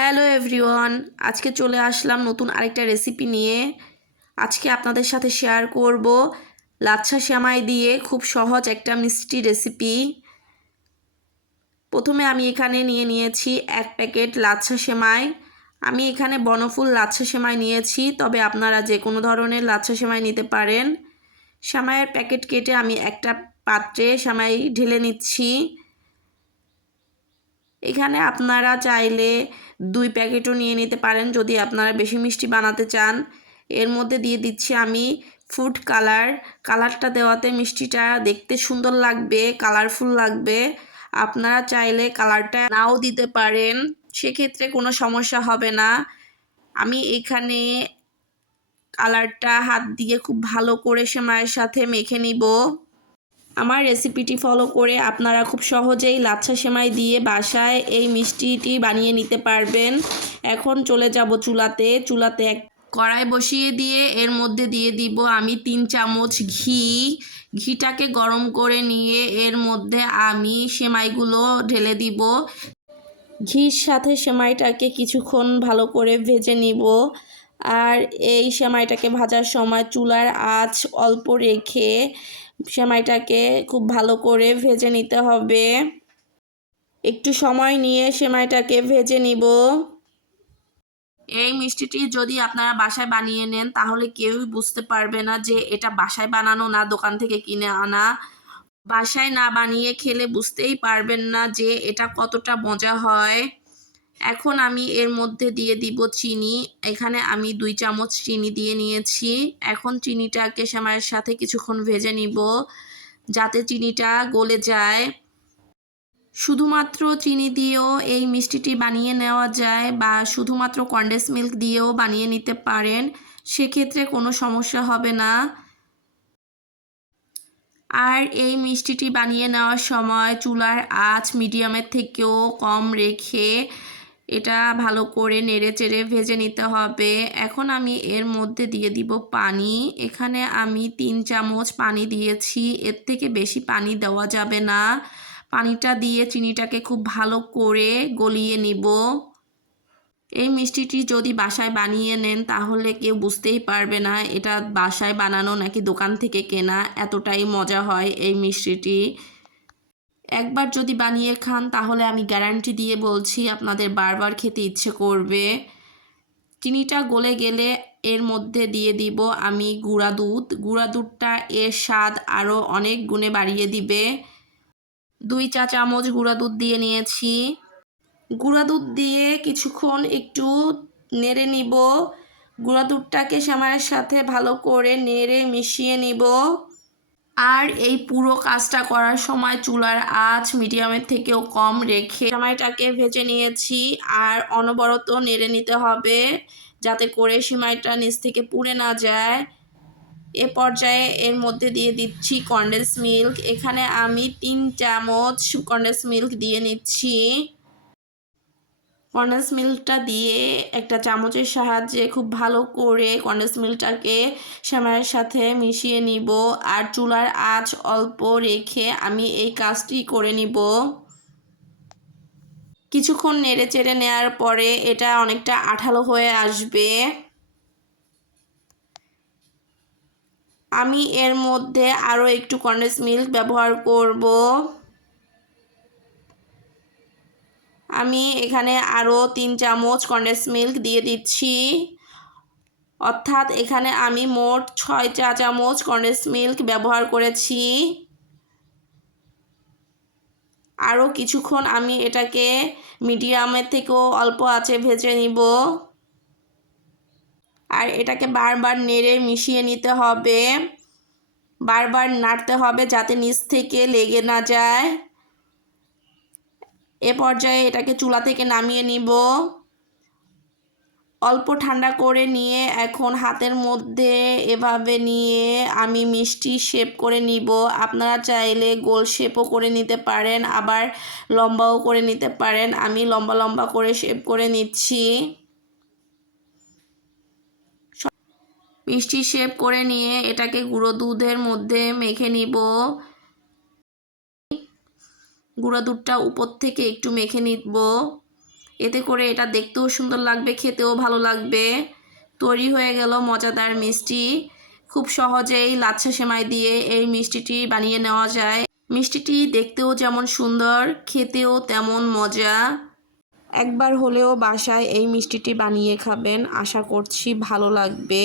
Hello everyone, আজকে চলে আসলাম নতুন আরেকটা রেসিপি নিয়ে। আজকে আপনাদের সাথে শেয়ার করব লাচ্ছা শ্যামাই দিয়ে খুব সহজ একটা মিষ্টি রেসিপি প্রথমে আমি এখানে নিয়ে নিয়েছি এক প্যাকেট লাচ্ছা সেমাই। আমি এখানে বনফুল লাচ্ছা সেমাই নিয়েছি, তবে আপনারা যে কোনো ধরনের লাচ্ছা সেমাই নিতে পারেন। সেমাইয়ের প্যাকেট কেটে আমি একটা পাত্রে সেমাই ঢেলে নিচ্ছি। এখানে আপনারা চাইলে দুই প্যাকেটও নিয়ে নিতে পারেন যদি আপনারা বেশি মিষ্টি বানাতে চান। এর মধ্যে দিয়ে দিচ্ছি আমি ফুড কালার। কালারটা দেওয়াতে মিষ্টিটা দেখতে সুন্দর লাগবে, কালারফুল লাগবে। আপনারা চাইলে কালারটা নাও দিতে পারেন, সেক্ষেত্রে কোনো সমস্যা হবে না। আমি এখানে কালারটা হাত দিয়ে খুব ভালো করে সেমাইয়ের সাথে মেখে নিব। আমার রেসিপিটি ফলো করে আপনারা খুব সহজেই লাচ্ছা সেমাই দিয়ে বাসায় এই মিষ্টিটি বানিয়ে নিতে পারবেন। এখন চলে যাব চুলাতে। চুলাতে এক কড়াই বসিয়ে দিয়ে এর মধ্যে দিয়ে দিব আমি তিন চামচ ঘি। ঘিটাকে গরম করে নিয়ে এর মধ্যে আমি সেমাইগুলো ঢেলে দিব। ঘির সাথে সেমাইটাকে কিছুক্ষণ ভালো করে ভেজে নিব। আর এই সেমাইটাকে ভাজার সময় চুলার আঁচ অল্প রেখে সেমাইটাকে খুব ভালো করে ভেজে নিতে হবে। একটু সময় নিয়ে সেমাইটাকে ভেজে নিব। এই মিষ্টিটি যদি আপনারা বাসায় বানিয়ে নেন, তাহলে কেউই বুঝতে পারবে না যে এটা বাসায় বানানো না, দোকান থেকে কিনে আনা। বাসায় না বানিয়ে খেলে বুঝতেই পারবেন না যে এটা কতটা মজা হয়। এখন আমি এর মধ্যে দিয়ে দিব চিনি। এখানে আমি দুই চামচ চিনি দিয়ে নিয়েছি। এখন চিনিটাকে সেমাইয়ের সাথে কিছুক্ষণ ভেজে নিব যাতে চিনিটা গলে যায়। শুধুমাত্র চিনি দিয়েও এই মিষ্টিটি বানিয়ে নেওয়া যায় বা শুধুমাত্র কন্ডেন্স মিল্ক দিয়েও বানিয়ে নিতে পারেন। সেক্ষেত্রে কোনো সমস্যা হবে না। আর এই মিষ্টিটি বানিয়ে নেওয়ার সময় চুলার আঁচ মিডিয়ামের থেকেও কম রেখে এটা ভালো করে নেড়ে চেড়ে ভেজে নিতে হবে। এখন আমি এর মধ্যে দিয়ে দিব পানি। এখানে আমি তিন চামচ পানি দিয়েছি। এর থেকে বেশি পানি দেওয়া যাবে না। পানিটা দিয়ে চিনিটাকে খুব ভালো করে গলিয়ে নিব। এই মিষ্টিটি যদি বাসায় বানিয়ে নেন, তাহলে কেউ বুঝতেই পারবে না, এটা বাসায় বানানো নাকি দোকান থেকে কেনা। এতটাই মজা হয় এই মিষ্টিটি। একবার যদি বানিয়ে খান, তাহলে আমি গ্যারান্টি দিয়ে বলছি আপনাদের বারবার খেতে ইচ্ছে করবে। চিনিটা গলে গেলে এর মধ্যে দিয়ে দিব আমি গুঁড়া দুধ। গুঁড়া দুধটা এর স্বাদ আরও অনেক গুণে বাড়িয়ে দিবে। দুই চা চামচ গুঁড়া দুধ দিয়ে নিয়েছি। গুঁড়া দুধ দিয়ে কিছুক্ষণ একটু নেড়ে নিব। গুঁড়া দুধটাকে সেমাইয়ের সাথে ভালো করে নেড়ে মিশিয়ে নিব। আর এই পুরো কাজটা করার সময় চুলার আঁচ মিডিয়ামের থেকেও কম রেখে সেমাইটাকে ভেজে নিয়েছি আর অনবরত নেড়ে নিতে হবে যাতে করে সেমাইটা নিচ থেকে পুড়ে না যায়। এ পর্যায়ে এর মধ্যে দিয়ে দিচ্ছি কন্ডেন্স মিল্ক এখানে আমি তিন চামচ কন্ডেন্স মিল্ক দিয়ে নিচ্ছি। কন্ডেন্স মিল্কটা দিয়ে একটা চামচের সাহায্যে খুব ভালো করে কন্ডেন্স মিল্কটাকে সেমাইয়ের সাথে মিশিয়ে নিব আর চুলার আঁচ অল্প রেখে আমি এই কাজটি করে নিব। কিছুক্ষণ নেড়ে চেড়ে নেওয়ার পরে এটা অনেকটা আঠালো হয়ে আসবে। আমি এর মধ্যে আরও একটু কন্ডেন্স মিল্ক ব্যবহার করব। আমি এখানে আরও তিন চামচ কন্ডেন্স মিল্ক দিয়ে দিচ্ছি। অর্থাৎ এখানে আমি মোট ছয় চা চামচ কন্ডেন্স মিল্ক ব্যবহার করেছি। আরও কিছুক্ষণ আমি এটাকে মিডিয়ামের থেকেও অল্প আছে ভেজে নিব। আর এটাকে বারবার নেড়ে মিশিয়ে নিতে হবে। বারবার নাড়তে হবে যাতে নিচ থেকে লেগে না যায়। এ পর্যায়ে এটাকে চুলা থেকে নামিয়ে নিব। অল্প ঠান্ডা করে নিয়ে এখন হাতের মধ্যে এভাবে নিয়ে আমি মিষ্টি শেপ করে নিব। আপনারা চাইলে গোল শেপও করে নিতে পারেন, আবার লম্বাও করে নিতে পারেন। আমি লম্বা লম্বা করে শেপ করে নিচ্ছি। মিষ্টি শেপ করে নিয়ে এটাকে গুঁড়ো দুধের মধ্যে মেখে নিব। গুঁড়ো দুধটা উপর থেকে একটু মেখে নিব। এতে করে এটা দেখতেও সুন্দর লাগবে, খেতেও ভালো লাগবে। তৈরি হয়ে গেল মজাদার মিষ্টি। খুব সহজেই লাচ্ছা সেমাই দিয়ে এই মিষ্টিটি বানিয়ে নেওয়া যায়। মিষ্টিটি দেখতেও যেমন সুন্দর, খেতেও তেমন মজা। একবার হলেও বাসায় এই মিষ্টিটি বানিয়ে খাবেন, আশা করছি ভালো লাগবে।